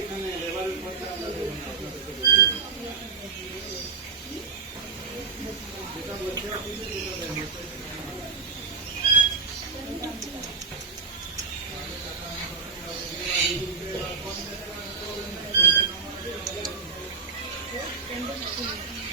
এখানে লেবারের খরচা আমরা দেবো না, আপনাদেরকে বলতে হবে। যেটা বলছে আপনি সেটা দেন। Thank you.